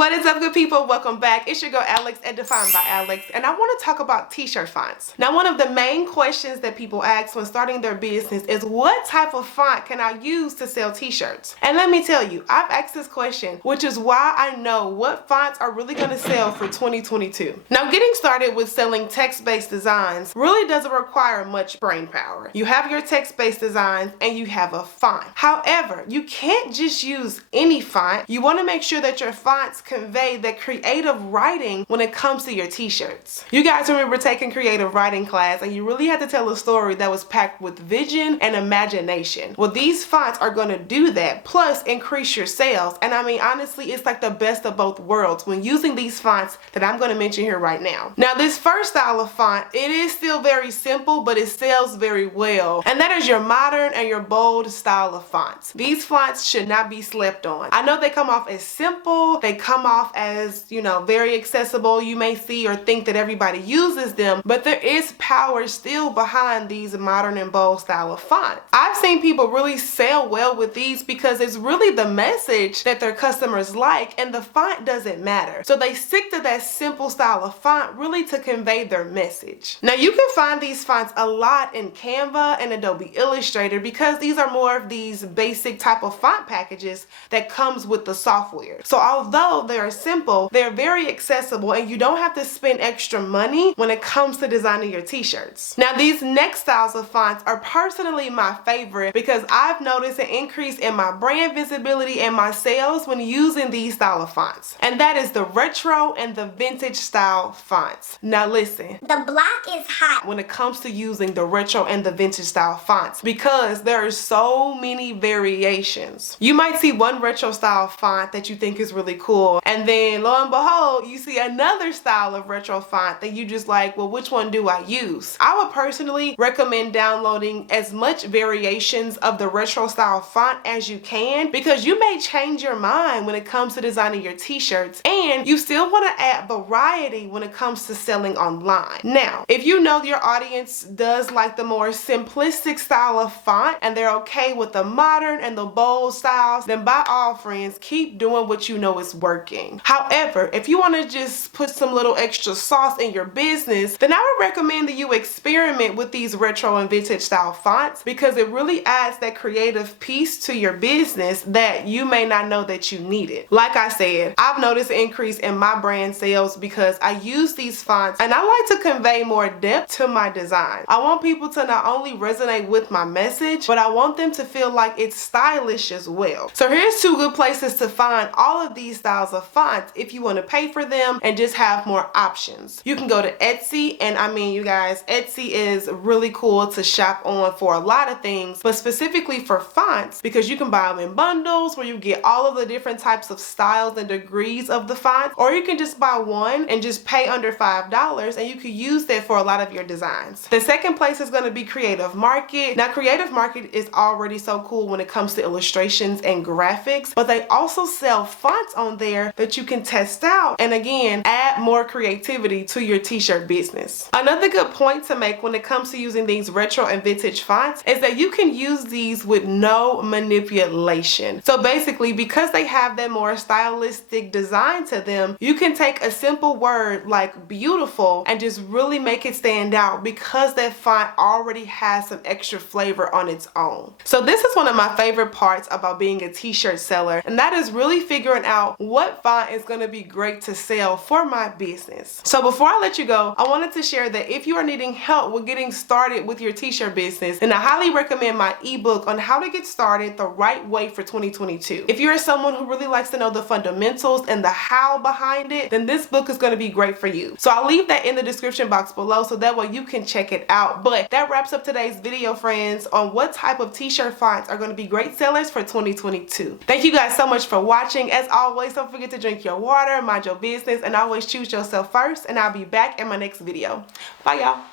What is up, good people? Welcome back. It's your girl Alex at Defined by Alex, and I want to talk about t-shirt fonts. Now, one of the main questions that people ask when starting their business is what type of font can I use to sell t-shirts? And let me tell you, I've asked this question, which is why I know what fonts are really going to sell for 2022. Now, getting started with selling text-based designs really doesn't require much brain power. You have your text-based designs and you have a font. However, you can't just use any font. You want to make sure that your fonts convey the creative writing when it comes to your t-shirts. You guys remember taking creative writing class and you really had to tell a story that was packed with vision and imagination. Well, these fonts are going to do that, plus increase your sales. And I mean, honestly, it's like the best of both worlds when using these fonts that I'm going to mention here right now. Now, this first style of font, it is still very simple, but it sells very well. And that is your modern and your bold style of fonts. These fonts should not be slept on. I know they come off as simple, they come off as, you know, very accessible. You may see or think that everybody uses them, but there is power still behind these modern and bold style of fonts. I've seen people really sell well with these because it's really the message that their customers like, and the font doesn't matter. So they stick to that simple style of font really to convey their message. Now, you can find these fonts a lot in Canva and Adobe Illustrator because these are more of these basic type of font packages that comes with the software. So although they are simple, they're very accessible, and you don't have to spend extra money when it comes to designing your t-shirts. Now, these next styles of fonts are personally my favorite because I've noticed an increase in my brand visibility and my sales when using these style of fonts. And that is the retro and the vintage style fonts. Now listen, the black is hot when it comes to using the retro and the vintage style fonts because there are so many variations. You might see one retro style font that you think is really cool, and then lo and behold, you see another style of retro font that you just like, well, which one do I use? I would personally recommend downloading as much variations of the retro style font as you can because you may change your mind when it comes to designing your t-shirts, and you still want to add variety when it comes to selling online. Now, if you know your audience does like the more simplistic style of font and they're okay with the modern and the bold styles, then by all friends, keep doing what you know is working. However, if you want to just put some little extra sauce in your business, then I would recommend that you experiment with these retro and vintage style fonts because it really adds that creative piece to your business that you may not know that you needed. Like I said, I've noticed an increase in my brand sales because I use these fonts and I like to convey more depth to my design. I want people to not only resonate with my message, but I want them to feel like it's stylish as well. So here's two good places to find all of these styles of fonts if you want to pay for them and just have more options. You can go to Etsy, and I mean, you guys, Etsy is really cool to shop on for a lot of things, but specifically for fonts because you can buy them in bundles where you get all of the different types of styles and degrees of the font, or you can just buy one and just pay under $5 and you can use that for a lot of your designs. The second place is going to be Creative Market. Now, Creative Market is already so cool when it comes to illustrations and graphics, but they also sell fonts on there that you can test out and again add more creativity to your t-shirt business. Another good point to make when it comes to using these retro and vintage fonts is that you can use these with no manipulation. So basically, because they have that more stylistic design to them, you can take a simple word like beautiful and just really make it stand out because that font already has some extra flavor on its own. So this is one of my favorite parts about being a t-shirt seller, and that is really figuring out what font is going to be great to sell for my business. So before I let you go, I wanted to share that if you are needing help with getting started with your t-shirt business, then I highly recommend my ebook on how to get started the right way for 2022. If you're someone who really likes to know the fundamentals and the how behind it, then this book is going to be great for you. So I'll leave that in the description box below so that way you can check it out. But that wraps up today's video, friends, on what type of t-shirt fonts are going to be great sellers for 2022. Thank you guys so much for watching. As always, don't forget to drink your water, mind your business, and always choose yourself first, and I'll be back in my next video. Bye, y'all.